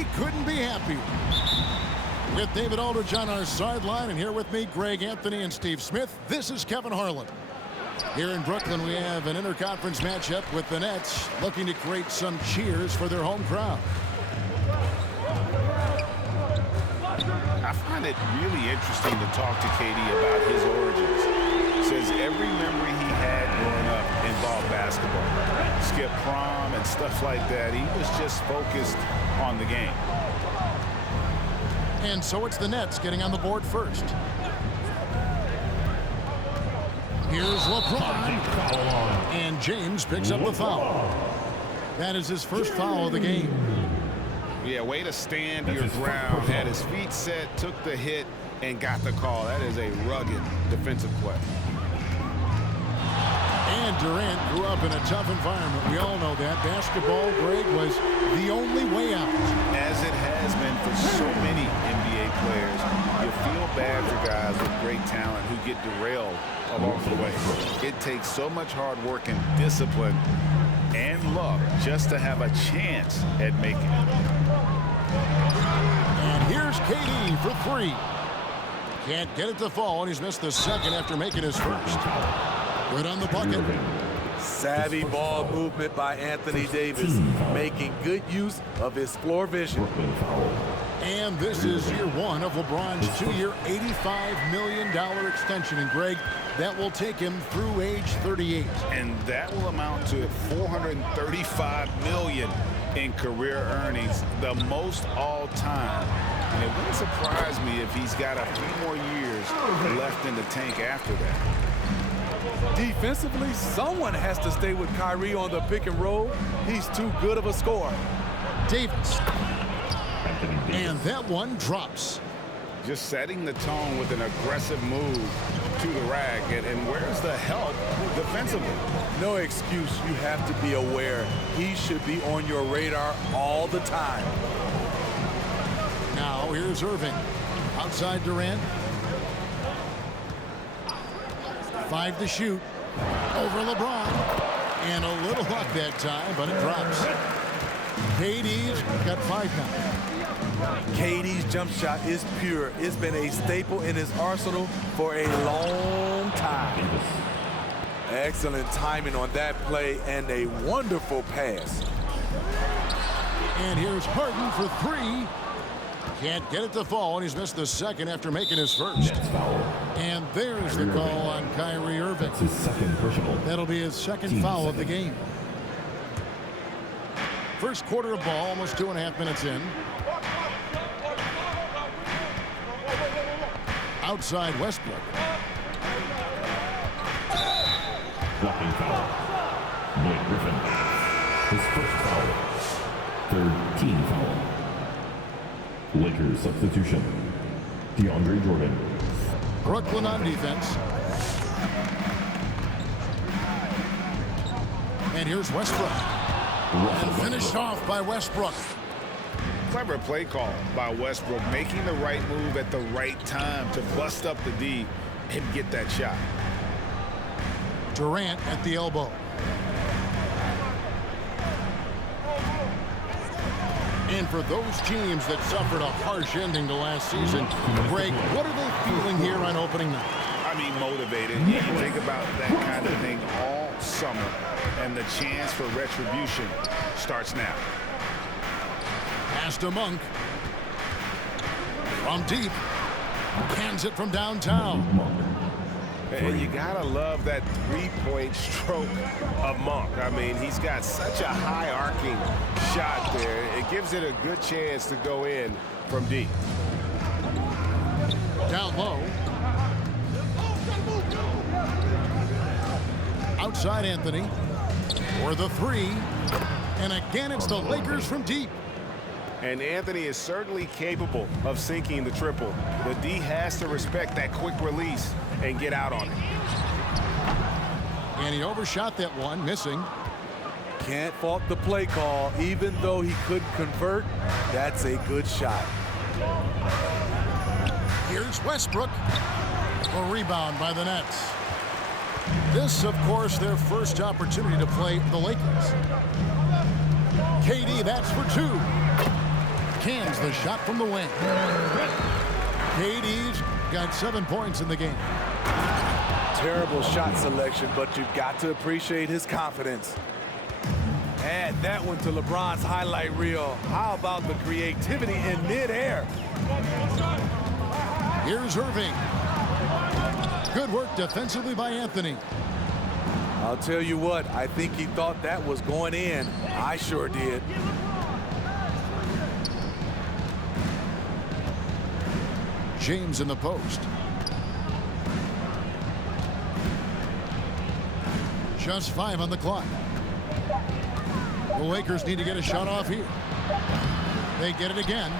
KD couldn't be happier. With David Aldridge on our sideline, and here with me, Greg Anthony and Steve Smith, this is Kevin Harlan. Here in Brooklyn, we have an interconference matchup with the Nets looking to create some cheers for their home crowd. I find it really interesting to talk to KD about his origins. Says every memory he had growing up involved basketball. Skip prom and stuff like that. He was just focused on the game. And so it's the Nets getting on the board first. Here's LeBron. And James picks up the foul. That is his first foul of the game. Yeah, way to stand your ground. Had his feet set, took the hit, and got the call. That is a rugged defensive play. And Durant grew up in a tough environment. We all know that. Basketball, Greg, was the only way out. As it has been for so many NBA players, you feel bad for guys with great talent who get derailed along the way. It takes so much hard work and discipline and luck just to have a chance at making it. And here's KD for three. Can't get it to fall, and he's missed the second after making his first. Good on the bucket. Savvy ball movement by Anthony Davis, making good use of his floor vision. And this is year one of LeBron's two-year, $85 million extension. And, Greg, that will take him through age 38. And that will amount to $435 million in career earnings, the most all time. And it wouldn't surprise me if he's got a few more years left in the tank after that. Defensively, someone has to stay with Kyrie on the pick and roll. He's too good of a scorer. Davis. And that one drops. Just setting the tone with an aggressive move to the rack. And where's the help defensively? No excuse. You have to be aware. He should be on your radar all the time. Now here's Irving. Outside Durant. 5 to shoot. Over LeBron. And a little luck that time, but it drops. KD's got 5 now. KD's jump shot is pure. It's been a staple in his arsenal for a long time. Excellent timing on that play and a wonderful pass. And here's Harden for 3. Can't get it to fall, and he's missed the second after making his first. And there's the call on Kyrie Irving. That's his second personal. That'll be his second foul of the game. First quarter of ball, almost 2.5 minutes in. Outside Westbrook. Blocking foul. Blake Griffin. His first foul. Third team foul. Lakers substitution. DeAndre Jordan. Brooklyn on defense. And here's Westbrook. And finished off by Westbrook. Clever play call by Westbrook, making the right move at the right time to bust up the D and get that shot. Durant at the elbow. And for those teams that suffered a harsh ending to last season, Greg, what are they feeling here on opening night? I mean, motivated. You think about that kind of thing all summer, and the chance for retribution starts now. Pass to Monk. From deep. Cans it from downtown. And you gotta love that three-point stroke of Monk. I mean, he's got such a high arcing shot there. It gives it a good chance to go in from deep. Down low. Outside Anthony. For the 3. And again, it's the Lakers from deep. And Anthony is certainly capable of sinking the triple. The D has to respect that quick release and get out on it. And he overshot that one, missing. Can't fault the play call. Even though he couldn't convert, that's a good shot. Here's Westbrook. A rebound by the Nets. This, of course, their first opportunity to play the Lakers. KD, that's for 2. Can't the shot from the wing. KD's got 7 points in the game. Terrible shot selection, but you've got to appreciate his confidence. Add that one to LeBron's highlight reel. How about the creativity in midair? Here's Irving. Good work defensively by Anthony. I'll tell you what, I think he thought that was going in. I sure did. James in the post. Just 5 on the clock. The Lakers need to get a shot off here. They get it again.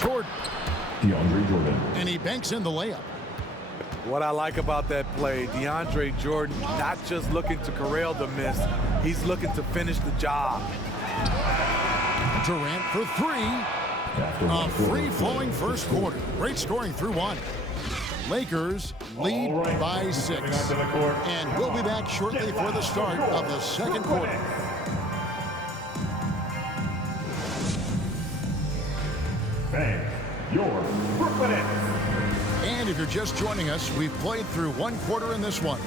Jordan. DeAndre Jordan. And he banks in the layup. What I like about that play, DeAndre Jordan not just looking to corral the miss, he's looking to finish the job. Durant for 3. A free-flowing first quarter. Great scoring through 1. Lakers lead by 6. And we'll be back shortly for the start of the second quarter. Fans, your Brooklyn Nets. And if you're just joining us, we've played through 1 quarter in this one.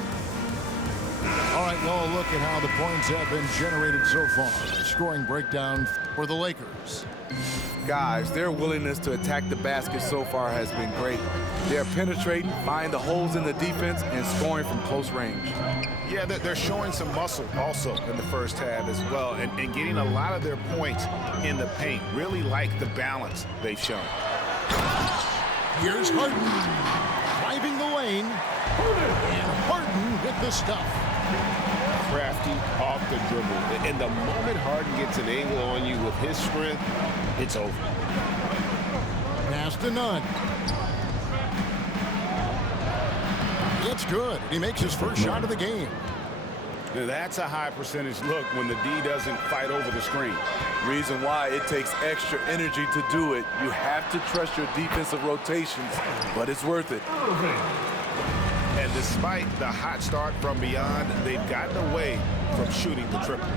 All right, well, look at how the points have been generated so far. Scoring breakdown for the Lakers. Guys, their willingness to attack the basket so far has been great. They're penetrating, finding the holes in the defense, and scoring from close range. Yeah, they're showing some muscle also in the first half as well, and getting a lot of their points in the paint. Really like the balance they've shown. Here's Harden driving the lane, and Harden with the stuff. Crafty off the dribble. And the moment Harden gets an angle on you with his strength, it's over. Pass to Nunn. It's good. He makes his first shot of the game. Now that's a high percentage look when the D doesn't fight over the screen. Reason why it takes extra energy to do it. You have to trust your defensive rotations, but it's worth it. And despite the hot start from beyond, they've gotten away from shooting the triple.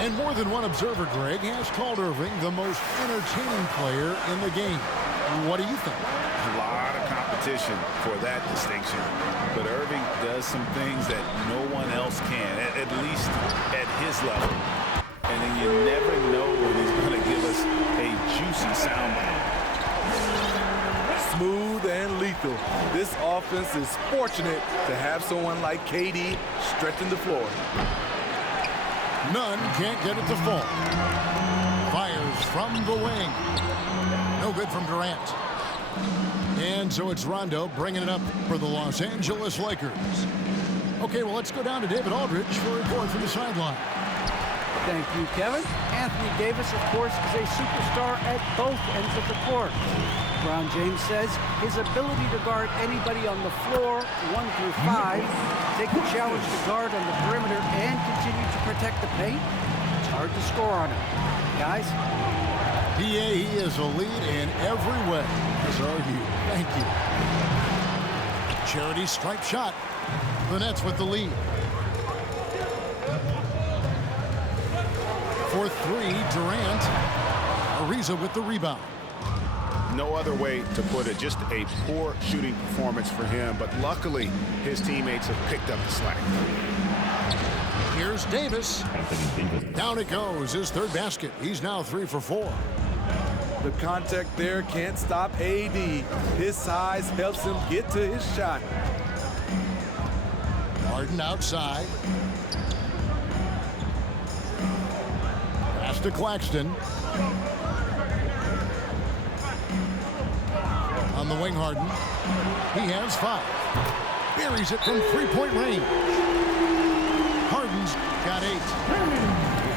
And more than one observer, Greg, has called Irving the most entertaining player in the game. What do you think? A lot of competition for that distinction. But Irving does some things that no one else can, at least at his level. And then you never know when he's going to give us a juicy soundbite. Smooth and lethal. This offense is fortunate to have someone like KD stretching the floor. Nunn can't get it to fall. Fires from the wing. No good from Durant. And so it's Rondo bringing it up for the Los Angeles Lakers. Okay, well, let's go down to David Aldridge for a report from the sideline. Thank you, Kevin. Anthony Davis, of course, is a superstar at both ends of the court. LeBron James says his ability to guard anybody on the floor, 1 through 5, take the challenge to guard on the perimeter, and continue to protect the paint, it's hard to score on him. Guys? PA, he is a lead in every way. As are you. Thank you. Charity stripe shot. The Nets with the lead. For 3, Durant. Ariza with the rebound. No other way to put it. Just a poor shooting performance for him. But luckily, his teammates have picked up the slack. Here's Davis. Down it goes. His 3rd basket. He's now 3 for 4. The contact there can't stop AD. His size helps him get to his shot. Harden outside. Pass to Claxton. On the wing, Harden. He has 5. Buries it from 3-point range. Harden's got 8.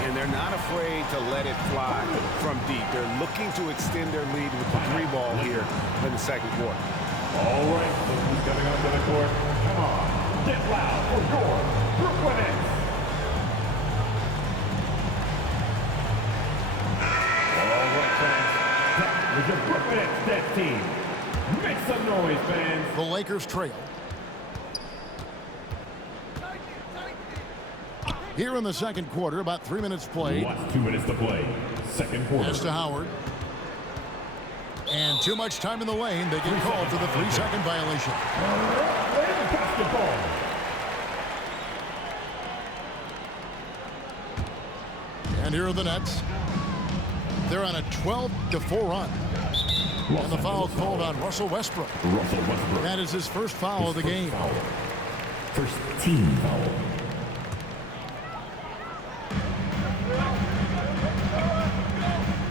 And they're not afraid to let it fly from deep. They're looking to extend their lead with the 3 ball here in the second quarter. All right, who's coming up to the court? Come on, get loud for your Brooklyn Nets. All right, fans, that was your Brooklyn Nets Nets team. Make some noise, fans. The Lakers trail. Here in the second quarter, about 3 minutes played. Last 2 minutes to play. Second quarter. Pass to Howard. And too much time in the lane. They get called for the 3-second violation. Basketball. And here are the Nets. They're on a 12-4 run. And the foul called on Russell Westbrook. That is his first foul of the game. First team foul.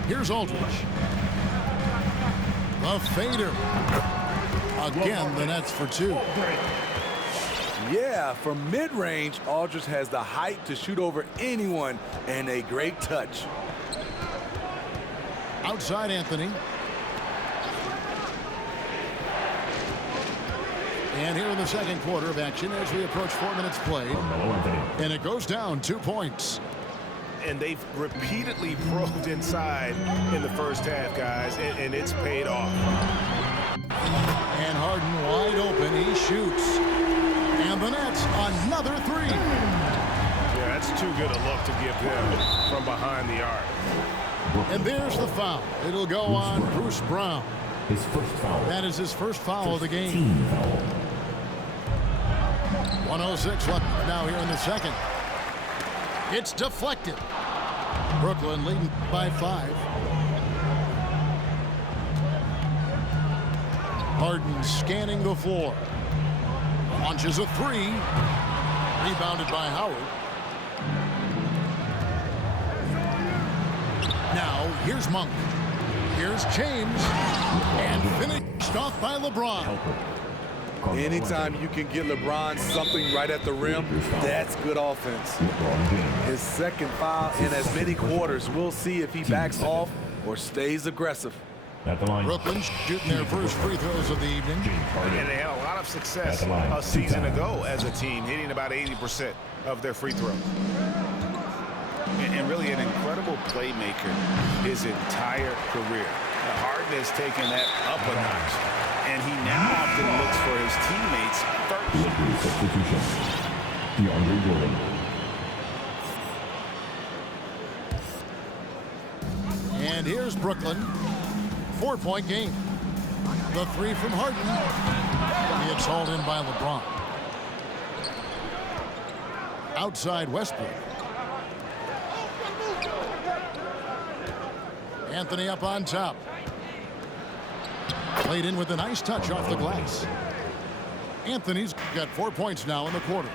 Here's Aldridge. The fader. Again, the Nets for 2. Yeah, from mid-range, Aldridge has the height to shoot over anyone and a great touch. Outside Anthony. And here in the second quarter of action as we approach 4 minutes played. And it goes down 2 points. And they've repeatedly probed inside in the first half, guys, and it's paid off. And Harden wide open. He shoots. And the Nets, another 3. Yeah, that's too good a look to give him from behind the arc. And there's the foul. It'll go on Bruce Brown. His first foul. That is his first foul of the game. 1:06 left now here in the second. It's deflected. Brooklyn leading by 5. Harden scanning the floor. Launches a 3. Rebounded by Howard. Now, here's Monk. Here's James. And finished off by LeBron. Anytime you can get LeBron something right at the rim, that's good offense. His second foul in as many quarters. We'll see if he backs off or stays aggressive. At the line. Brooklyn shooting their first free throws of the evening. And they had a lot of success a season ago as a team, hitting about 80% of their free throws. And really an incredible playmaker his entire career. Harden has taken that up a notch, and he now often looks for his teammates first. Substitution. DeAndre Jordan. And here's Brooklyn. 4-point game. The 3 from Harden. It's hauled in by LeBron. Outside Westbrook. Anthony up on top. Played in with a nice touch off the glass. Anthony's got 4 points now in the quarter.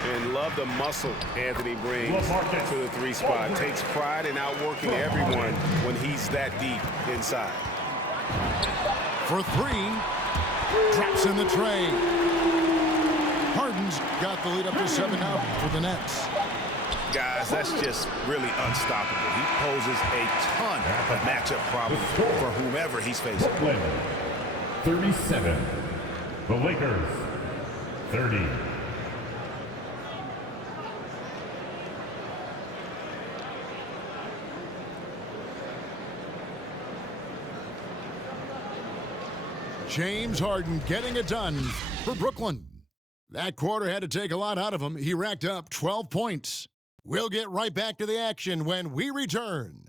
And love the muscle Anthony brings to the 3 spot. Takes pride in outworking everyone when he's that deep inside. For 3. Drops in the tray. Harden's got the lead up to 7 now for the Nets. Guys, that's just really unstoppable. He poses a ton of matchup problems for whomever he's facing. 37. The Lakers. 30. James Harden getting it done for Brooklyn. That quarter had to take a lot out of him. He racked up 12 points. We'll get right back to the action when we return.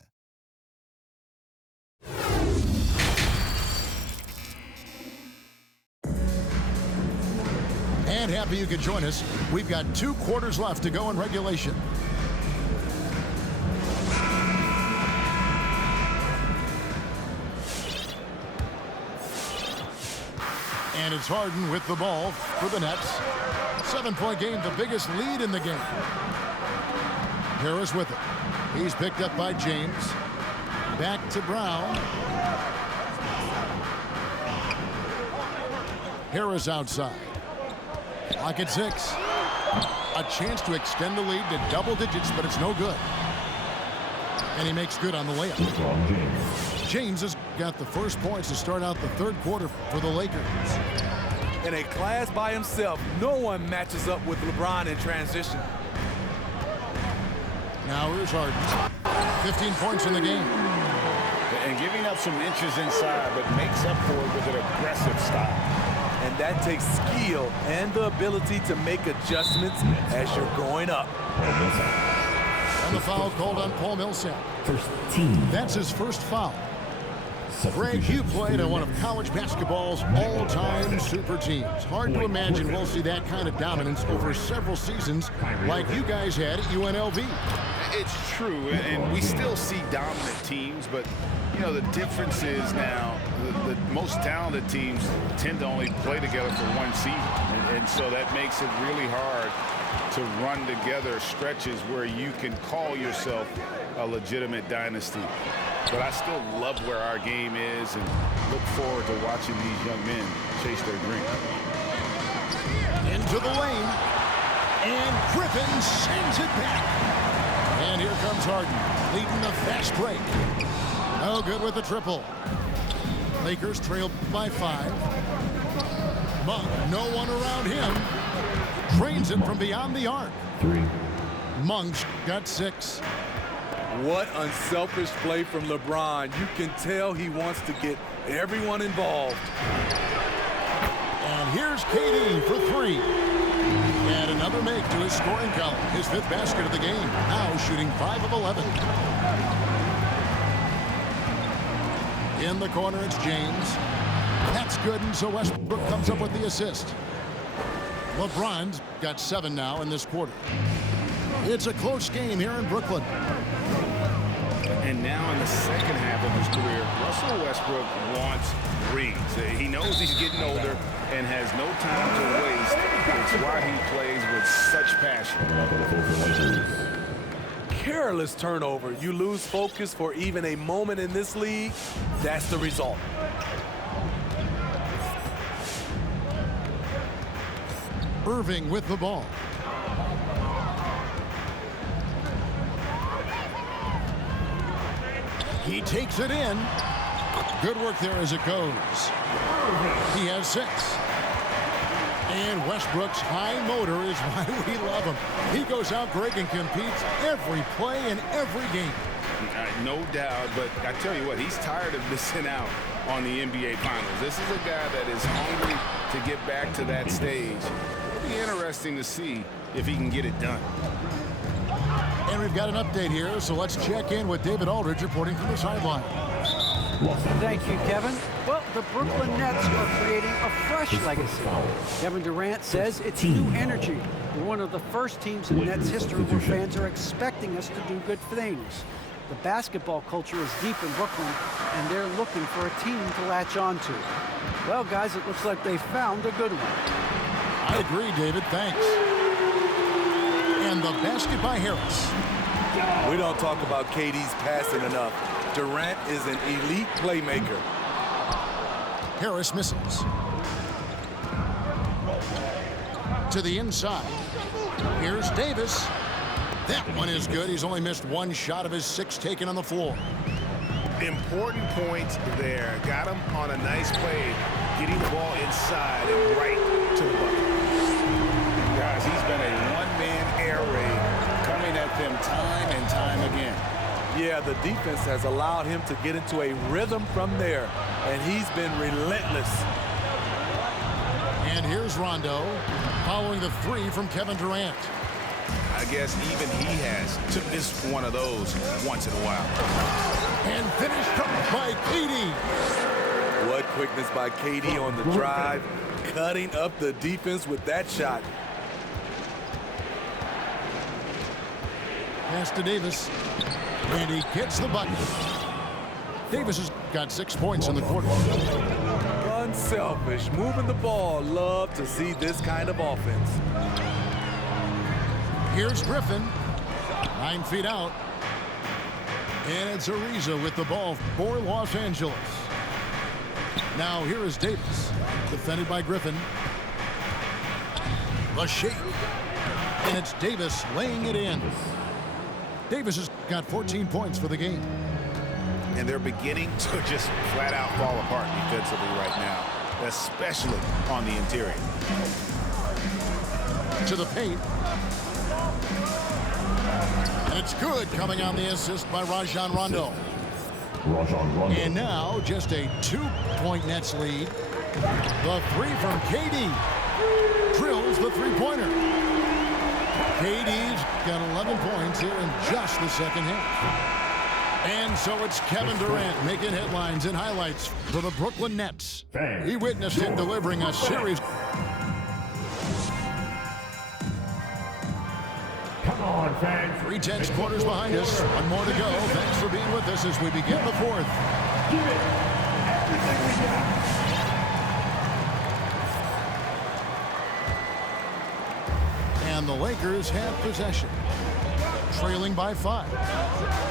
And happy you could join us. We've got 2 quarters left to go in regulation. And it's Harden with the ball for the Nets. 7-point game, the biggest lead in the game. Harris with it. He's picked up by James. Back to Brown. Harris outside. Clock at 6. A chance to extend the lead to double digits, but it's no good. And he makes good on the layup. James has got the first points to start out the 3rd quarter for the Lakers. In a class by himself, no one matches up with LeBron in transition. Now here's Harden. 15 points in the game. And giving up some inches inside, but makes up for it with an aggressive style. And that takes skill and the ability to make adjustments as you're going up. And the foul called on Paul Millsap. First team. That's his first foul. Greg, you played on one of college basketball's all-time super teams. Hard to imagine we'll see that kind of dominance over several seasons like you guys had at UNLV. It's true, and we still see dominant teams, but you know, the difference is now the most talented teams tend to only play together for one season, and so that makes it really hard to run together stretches where you can call yourself a legitimate dynasty. But I still love where our game is and look forward to watching these young men chase their dream. Into the lane, and Griffin sends it back. And here comes Harden, leading the fast break. No good with the triple. Lakers trail by 5. Monk, no one around him. Drains it from beyond the arc. 3. Monk's got 6. What unselfish play from LeBron. You can tell he wants to get everyone involved. And here's KD for 3. And another make to his scoring column. His 5th basket of the game. Now shooting 5 of 11. In the corner, it's James. That's good, and so Westbrook comes up with the assist. LeBron's got 7 now in this quarter. It's a close game here in Brooklyn. And now in the second half of his career, Russell Westbrook wants threes. He knows he's getting older and has no time to waste. It's why he plays with such passion. Careless turnover. You lose focus for even a moment in this league. That's the result. Irving with the ball. He takes it in. Good work there as it goes. He has 6. And Westbrook's high motor is why we love him. He goes out, Greg, and competes every play in every game. No doubt, but I tell you what, he's tired of missing out on the NBA Finals. This is a guy that is hungry to get back to that stage. It'll be interesting to see if he can get it done. And we've got an update here, so let's check in with David Aldridge reporting from the sideline. Thank you, Kevin. Well, the Brooklyn Nets are creating a fresh legacy. Kevin Durant says it's new energy. We're one of the first teams in Nets history where fans are expecting us to do good things. The basketball culture is deep in Brooklyn, and they're looking for a team to latch on to. Well, guys, it looks like they found a good one. I agree, David. Thanks. And the basket by Harris. We don't talk about KD's passing enough. Durant is an elite playmaker. Harris misses. To the inside. Here's Davis. That one is good. He's only missed 1 shot of his 6 taken on the floor. Important points there. Got him on a nice play, getting the ball inside and right to the bucket. Guys, he's been a one-man air raid coming at them time and time again. Yeah, the defense has allowed him to get into a rhythm from there, and he's been relentless. And here's Rondo following the 3 from Kevin Durant. I guess even he has to miss one of those once in a while. And finished up by KD. What quickness by KD on the drive, cutting up the defense with that shot. Pass to Davis. And he gets the bucket. Davis has got 6 points in the quarter. Unselfish, moving the ball. Love to see this kind of offense. Here's Griffin. 9 feet out. And it's Ariza with the ball for Los Angeles. Now here is Davis. Defended by Griffin. The shake. And it's Davis laying it in. Davis has got 14 points for the game. And they're beginning to just flat out fall apart defensively right now, especially on the interior. To the paint. And it's good, coming on the assist by Rajon Rondo. And now just a 2-point Nets lead. The 3 from KD. Drills the 3-pointer. KD's got 11 points here in just the second half. And so it's Kevin Durant making headlines and highlights for the Brooklyn Nets. He witnessed it delivering a series. Come on, fans. 3/10 quarters behind us. One more to go. Thanks for being with us as we begin the fourth. Give it everything we got. And the Lakers have possession, trailing by 5.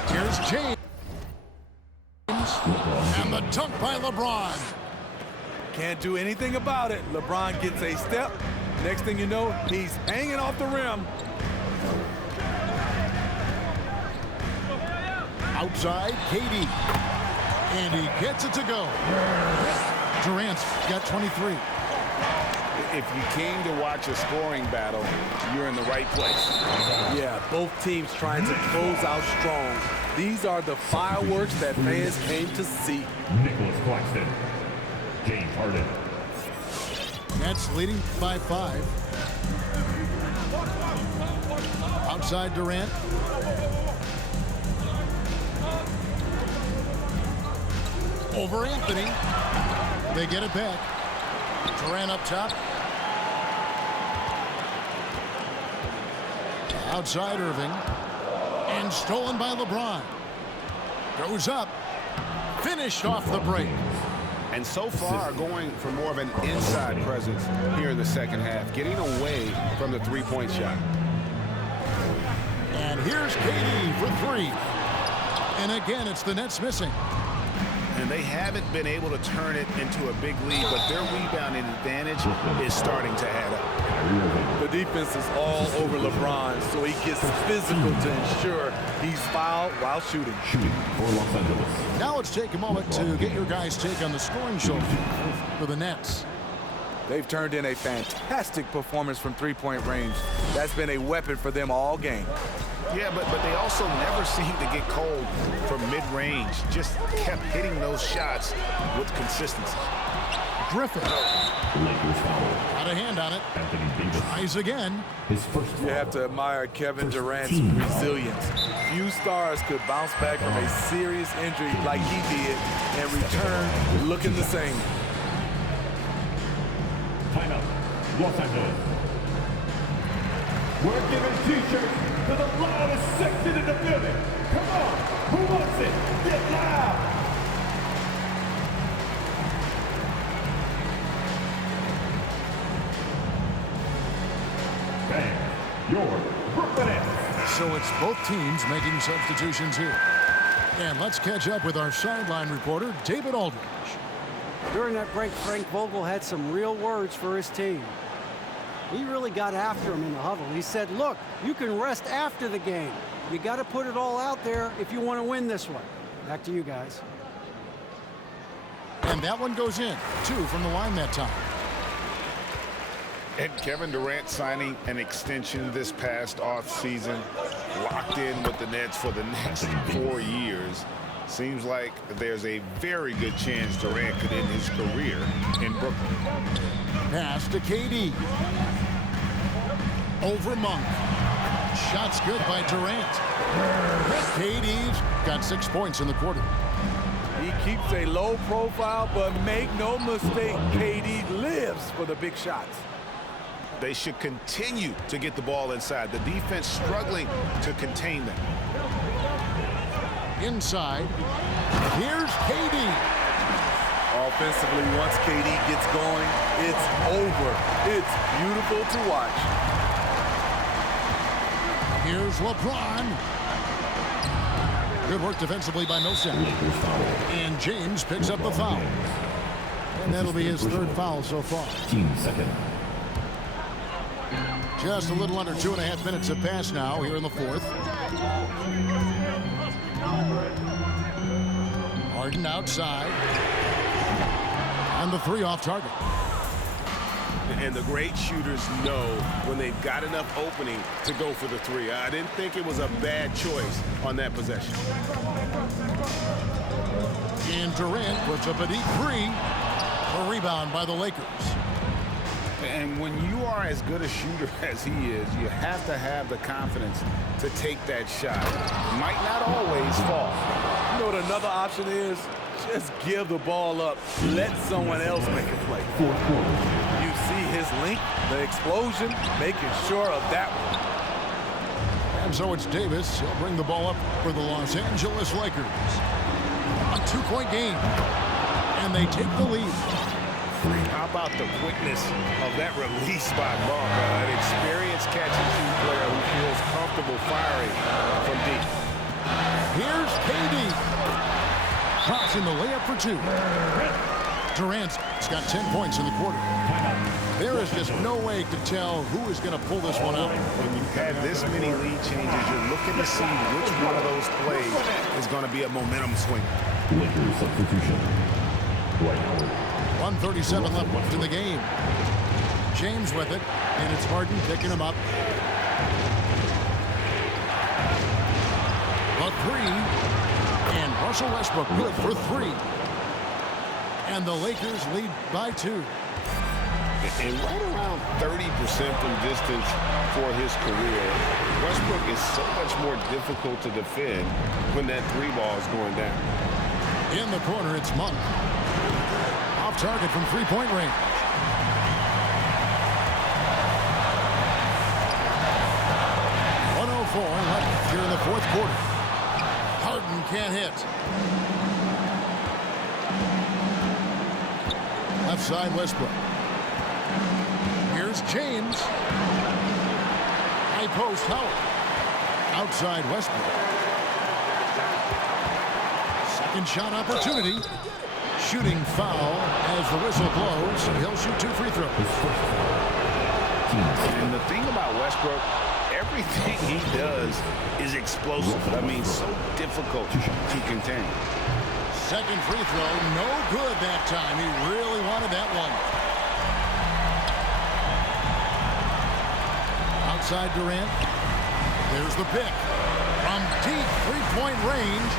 Here's James. And the dunk by LeBron. Can't do anything about it. LeBron gets a step. Next thing you know, he's hanging off the rim. Outside, KD. And he gets it to go. Durant's got 23. If you came to watch a scoring battle, you're in the right place. Yeah, both teams trying to close out strong. These are the fireworks that fans came to see. Nicholas Claxton. James Harden. Nets leading by 5. Outside Durant. Over Anthony. They get it back. Durant up top. Outside Irving. And stolen by LeBron. Goes up. Finished off the break. And so far, going for more of an inside presence here in the second half, getting away from the three-point shot. And here's KD for 3. And again, it's the Nets missing. And they haven't been able to turn it into a big lead, but their rebounding advantage is starting to add up. The defense is all over LeBron, so he gets physical to ensure he's fouled while shooting. For Los Angeles. Now let's take a moment to get your guys' take on the scoring show for the Nets. They've turned in a fantastic performance from three-point range. That's been a weapon for them all game. Yeah, but they also never seem to get cold from mid-range. Just kept hitting those shots with consistency. Griffin. Lakers foul. Got a hand on it. Anthony Davis. Tries again. His first foul. You have to admire Kevin Durant's resilience. Few stars could bounce back from a serious injury like he did and return looking the same. Timeout. Los Angeles. We're giving t-shirts to the loudest section in the building. Come on. Who wants it? Get loud. Bang. Your Brooklyn Nets. So it's both teams making substitutions here. And let's catch up with our sideline reporter, David Aldridge. During that break, Frank Vogel had some real words for his team. He really got after him in the huddle. He said, look, you can rest after the game. You got to put it all out there if you want to win this one. Back to you guys. And that one goes in. 2 from the line that time. And Kevin Durant signing an extension this past offseason, locked in with the Nets for the next 4 years. Seems like there's a very good chance Durant could end his career in Brooklyn. Pass to KD. Over Monk. Shots good by Durant. KD's got 6 points in the quarter. He keeps a low profile, but make no mistake, KD lives for the big shots. They should continue to get the ball inside. The defense struggling to contain them. Inside. Here's KD. Offensively, once KD gets going, it's over. It's beautiful to watch. Here's LeBron. Good work defensively by Millsap. And James picks up the foul. And that'll be his 3rd foul so far. Team second. Just a little under 2.5 minutes have passed now here in the 4th. Harden outside. And the 3 off target. And the great shooters know when they've got enough opening to go for the 3. I didn't think it was a bad choice on that possession. And Durant puts up a deep 3. A rebound by the Lakers. And when you are as good a shooter as he is, you have to have the confidence to take that shot. Might not always fall. You know what another option is? Just give the ball up. Let someone else make a play. You see his length, the explosion, making sure of that one. And so it's Davis. He'll bring the ball up for the Los Angeles Lakers. A 2-point game. And they take the lead. How about the quickness of that release by Monk? An experienced catch-and-shoot player who feels comfortable firing from deep. Here's KD. Crossing the layup for 2. Durant's got 10 points in the quarter. There is just no way to tell who is going to pull this one out. When you've had this many lead changes, you're looking to see which one of those plays is going to be a momentum swing. Lakers substitution. Dwight Howard. 1:37 left in the game. James with it, and it's Harden picking him up. A 3, and Russell Westbrook good for 3. And the Lakers lead by 2. And right around 30% from distance for his career, Westbrook is so much more difficult to defend when that 3 ball is going down. In the corner, it's Monk. Off target from 3-point range. Left here in the 4th quarter. Harden can't hit. Left side, Westbrook. Here's James. High post, Howard. Outside, Westbrook. Second shot opportunity. Shooting foul as the whistle blows. He'll shoot 2 free throws. And the thing about Westbrook, everything he does is explosive. I mean, so difficult to contain. Second free throw, no good that time. He really wanted that one. Outside Durant. There's the pick. From deep 3-point range.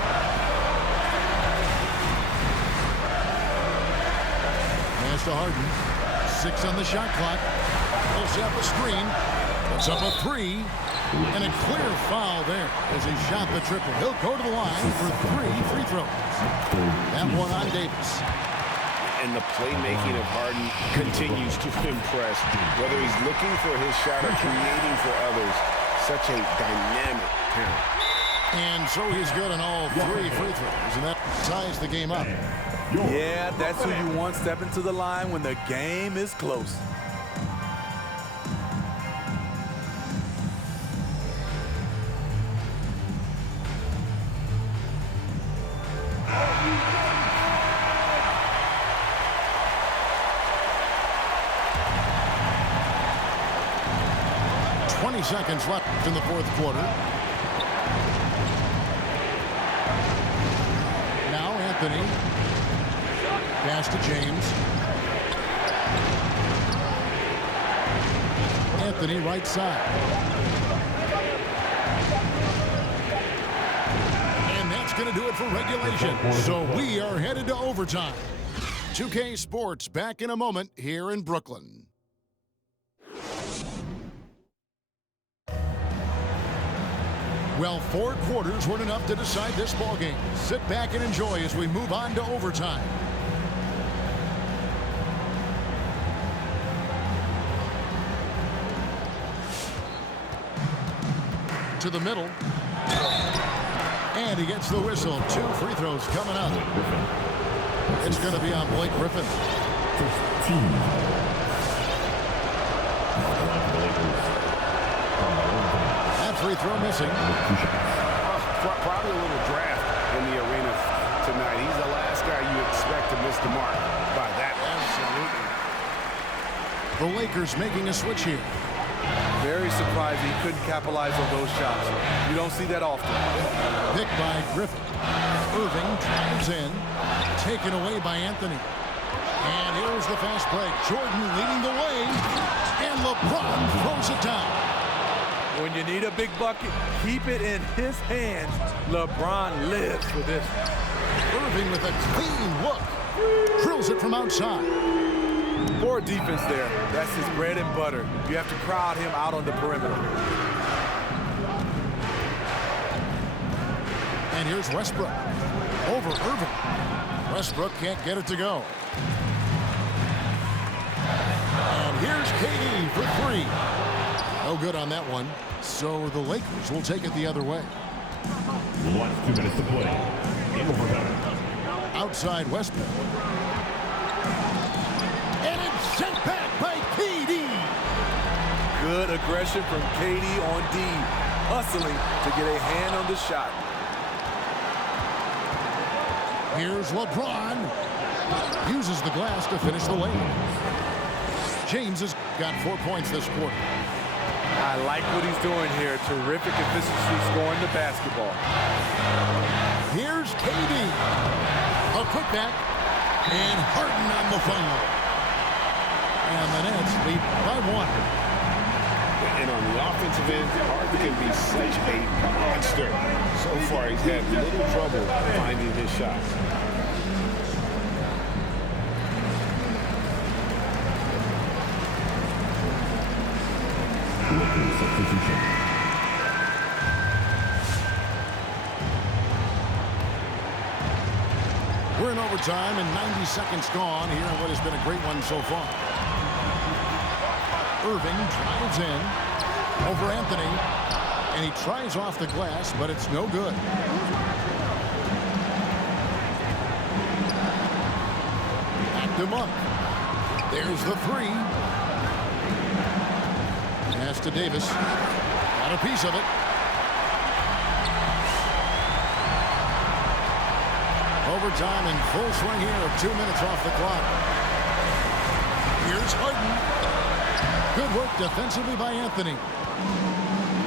Pass to Harden. 6 on the shot clock. He'll set up a screen. Puts up a 3. And a clear foul there as he shot the triple. He'll go to the line for 3 free throws. That one on Davis. And the playmaking of Harden continues to impress. Whether he's looking for his shot or creating for others, such a dynamic talent. And so he's good on all 3 free throws, and that ties the game up. Yeah, that's who you want stepping to the line when the game is close. Seconds left in the 4th quarter. Now Anthony. Pass to James. Anthony right side. And that's going to do it for regulation. So we are headed to overtime. 2K Sports back in a moment here in Brooklyn. Well, 4 quarters weren't enough to decide this ballgame. Sit back and enjoy as we move on to overtime. To the middle. And he gets the whistle. 2 free throws coming up. It's going to be on Blake Griffin. Free throw missing. Probably a little draft in the arena tonight. He's the last guy you expect to miss the mark by that. Absolutely. The Lakers making a switch here. Very surprised he couldn't capitalize on those shots. You don't see that often. Picked by Griffin. Irving drives in. Taken away by Anthony. And here's the fast break. Jordan leading the way. And LeBron throws it down. When you need a big bucket, keep it in his hands. LeBron lives for this. Irving with a clean look. Drills it from outside. Poor defense there. That's his bread and butter. You have to crowd him out on the perimeter. And here's Westbrook. over Irving. Westbrook can't get it to go. And here's KD for three. No good on that one. So the Lakers will take it the other way. 2 minutes to play. In overtime. Outside Westbrook. And it's sent back by KD. Good aggression from KD on D. Hustling to get a hand on the shot. Here's LeBron. Uses the glass to finish the layup. James has got 4 points this quarter. I like what he's doing here. Terrific efficiency scoring the basketball. Here's KD. A quick back. And Harden on the foul. And the Nets lead by 1. And on the offensive end, Harden can be such a monster. So far, he's had little trouble finding his shots. Substitution. We're in overtime and 90 seconds gone here in what has been a great one so far. Irving drives in over Anthony, and he tries off the glass, but it's no good. Back to Monk. There's the three. Pass to Davis. Got a piece of it. Overtime in full swing here of 2 minutes off the clock. Here's Harden. Good work defensively by Anthony.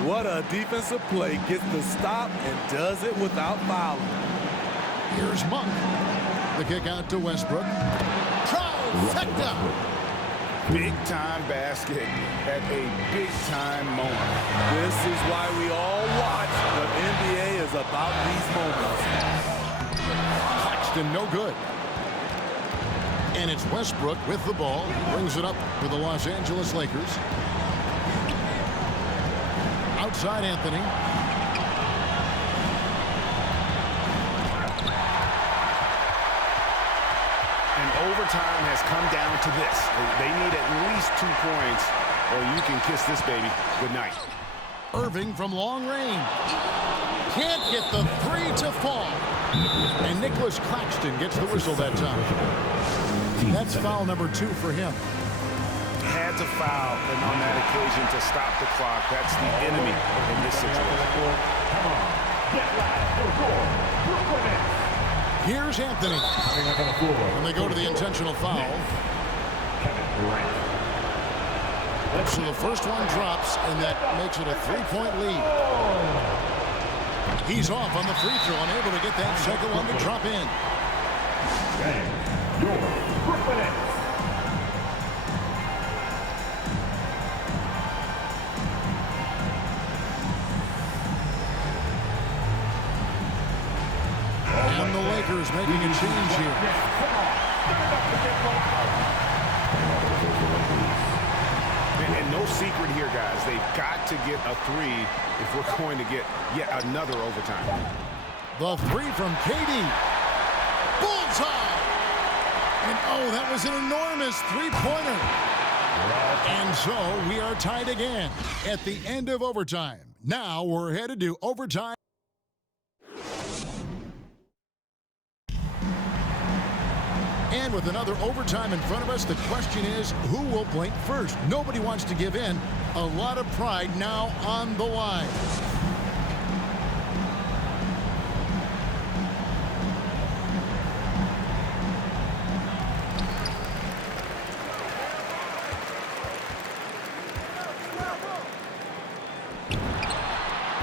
What a defensive play. Gets the stop and does it without fouling. Here's Monk. The kick out to Westbrook. Trifecta. Big-time basket at a big-time moment. This is why we all watch. The NBA is about these moments. Claxton no good. And it's Westbrook with the ball. Brings it up for the Los Angeles Lakers. Outside Anthony. And overtime has come down to this. They need at least 2 points or you can kiss this baby goodnight. Irving from long range. Can't get the three to fall. And Nicholas Claxton gets the whistle that time. That's foul number 2 for him. Had to foul, and on that occasion to stop the clock. That's the enemy in this situation. Here's Anthony. And they go to the intentional foul. So the first one drops, and that makes it a 3-point lead. He's off on the free throw, unable to get that second one to drop in. And the Lakers making a change here. And no secret here, guys. They've got to get a 3 if we're going to get yet another overtime. The 3 from KD. Bullseye! And oh, that was an enormous three-pointer. And so we are tied again at the end of overtime. Now we're headed to overtime. And with another overtime in front of us, the question is, who will blink first? Nobody wants to give in. A lot of pride now on the line.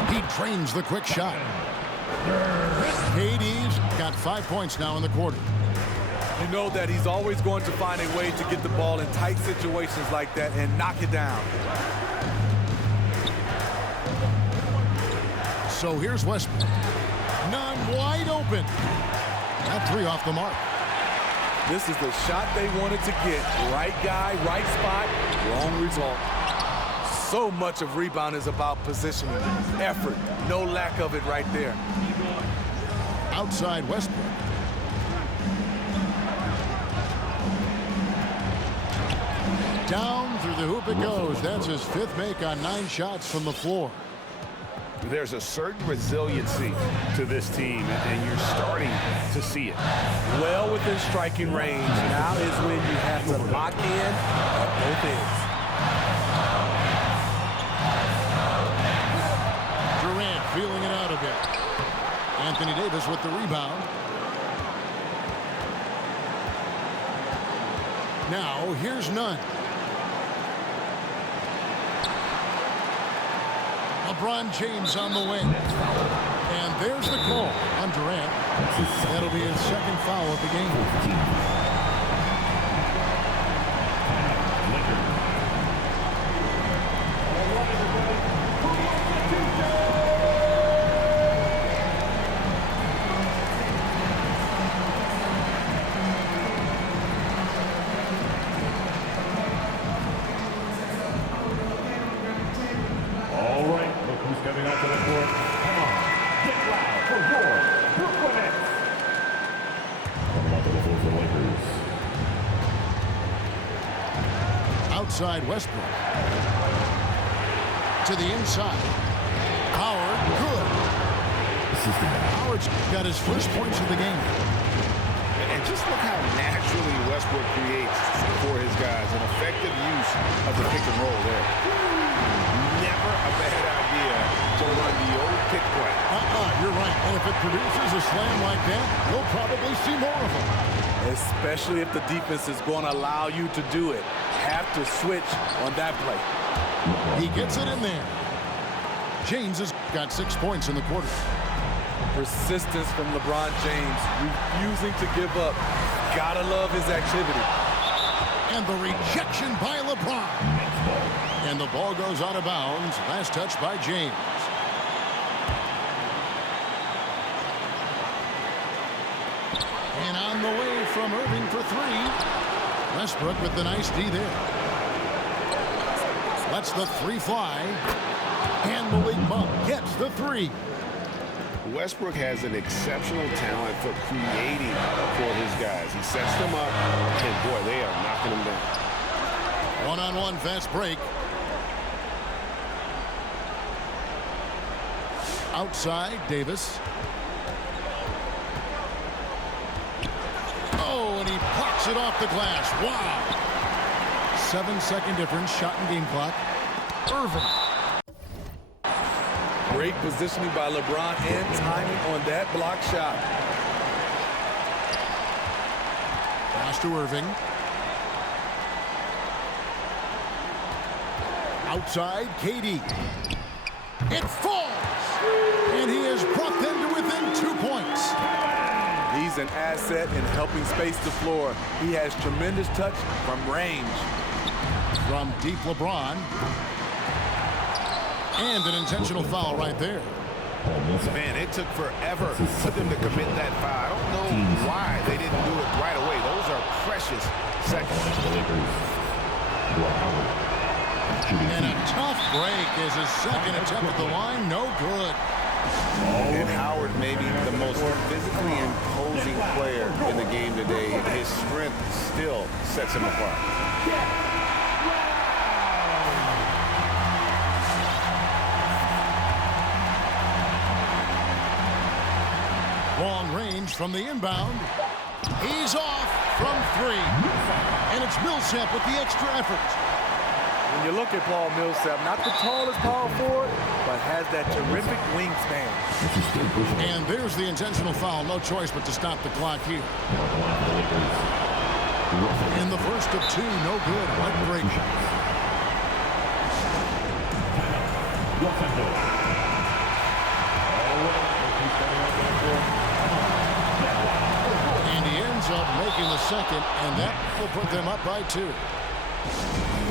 He drains the quick shot. KD's got 5 points now in the quarter. You know that he's always going to find a way to get the ball in tight situations like that and knock it down. So here's Westbrook. None wide open. That 3 off the mark. This is the shot they wanted to get. Right guy, right spot, wrong result. So much of rebound is about positioning, effort. No lack of it right there. Outside Westbrook. Down through the hoop it goes. That's his 5th make on 9 shots from the floor. There's a certain resiliency to this team, and you're starting to see it. Well within striking range. Now is when you have to lock in at both ends. Durant feeling it out a bit. Anthony Davis with the rebound. Now here's Nunn. LeBron James on the wing. And there's the call on Durant. That'll be his 2nd foul of the game. Coming out to the court. Come on, get loud for your Brooklyn Nets. Coming out to the floor for the Lakers. Outside Westbrook. To the inside. Howard, good. Howard's got his first points of the game. And just look how naturally Westbrook creates for his guys. An effective use of the pick and roll there. Never a bad idea to run the old pick play. You're right. And if it produces a slam like that, you'll probably see more of them. Especially if the defense is going to allow you to do it. Have to switch on that play. He gets it in there. James has got 6 points in the quarter. Persistence from LeBron James, refusing to give up. Gotta love his activity. And the rejection by LeBron. And the ball goes out of bounds. Last touch by James. And on the way from Irving for 3. Westbrook with the nice D there. Lets the 3 fly. And Malik Monk gets the 3. Westbrook has an exceptional talent for creating for his guys. He sets them up, and boy, they are knocking them down. One-on-one fast break. Outside, Davis. Oh, and he plucks it off the glass. Wow. 7-second difference, shot and game clock. Irving. Great positioning by LeBron and timing on that block shot. Pass to Irving. Outside, KD. It falls! And he has brought them to within 2 points. He's an asset in helping space the floor. He has tremendous touch from range. From deep LeBron. And an intentional foul right there. Man, it took forever for them to commit that foul. I don't know why they didn't do it right away. Those are precious seconds. And a tough break is his second attempt at the line. No good. And Howard may be the most physically imposing player in the game today. His strength still sets him apart. Long range from the inbound. He's off from 3. And it's Millsap with the extra effort. When you look at Paul Millsap, not the tallest power forward, but has that terrific wingspan. And there's the intentional foul. No choice but to stop the clock here. In the first of 2, no good. Heartbreak. And he ends up making the second, and that will put them up by 2.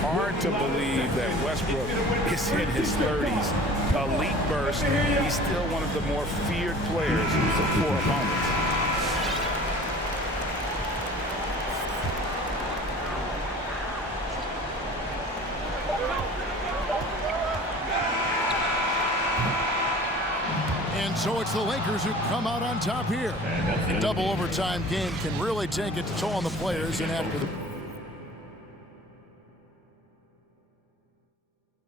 Hard to believe that Westbrook is in his 30s. Elite burst. He's still one of the more feared players for opponents. And So it's the Lakers who come out on top here. A double overtime game can really take its toll on the players, and after the